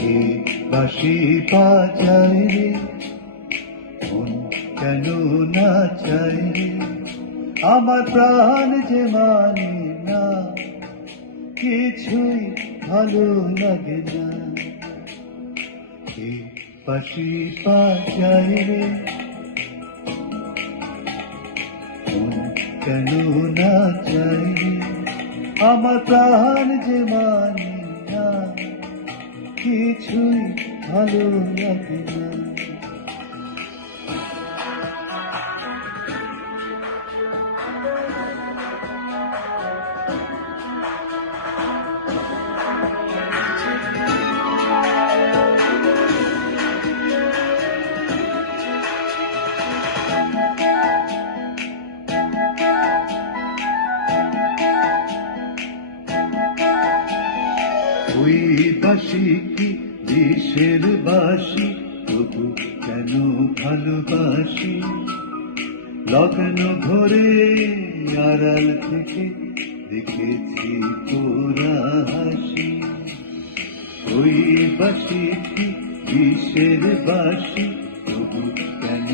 কে বাঁশি বাজায় রে, মন কেন না চায় রে, আমার প্রাণ যে মানে না, কিছুই ভালো লাগে না। কে বাঁশি বাজায় রে, মন কেন না চায় রে, আমার প্রাণ যে মানে না, কিছুই ভালো লাগে না। ওই বাঁশি কি দেশের বাঁশি, তবু কেন ভালোবাসি, লগ্ন ঘরে আড়াল থেকে দেখেছি তোরা হাসি। ওই বাঁশি কি দেশের বাঁশি, তবু কেন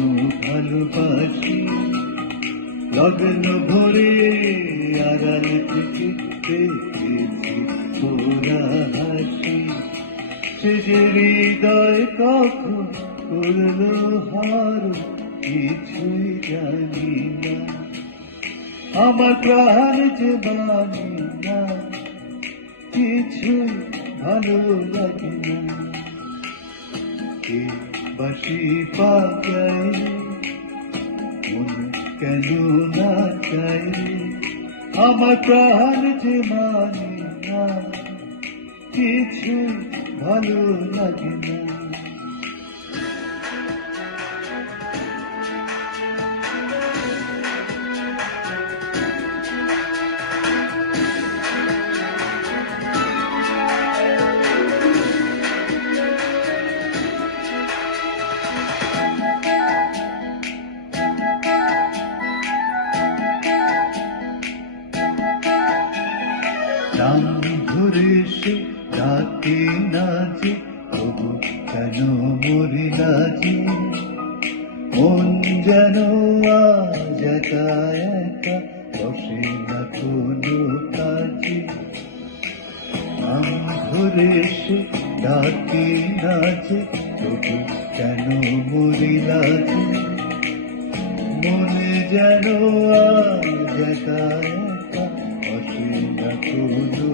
ভালোবাসি, লগ্ন ভরে আড়াল থেকে দেখেছি তোরা হাসি। সে যে হৃদয় কখন করলো হার, কিছুই জানি না, আমার প্রাণ যে মানি না, কিছুই ভালো লাগে না। কে বাঁশি বাজায়, মন কেন না চায়, আমার প্রাণ যে মানে না, কিছু ভালো লাগে না। নাম ধরে সে ডাকে নাচে, তবু কেন মরি নাচে, মন যেন আজ একা একা বসে না কোনো কাজে। নাম ধরে সে ডাকে নাচে, তবু কেন মরি নাচে, মন যেন আজ একা একা বসে না কোনো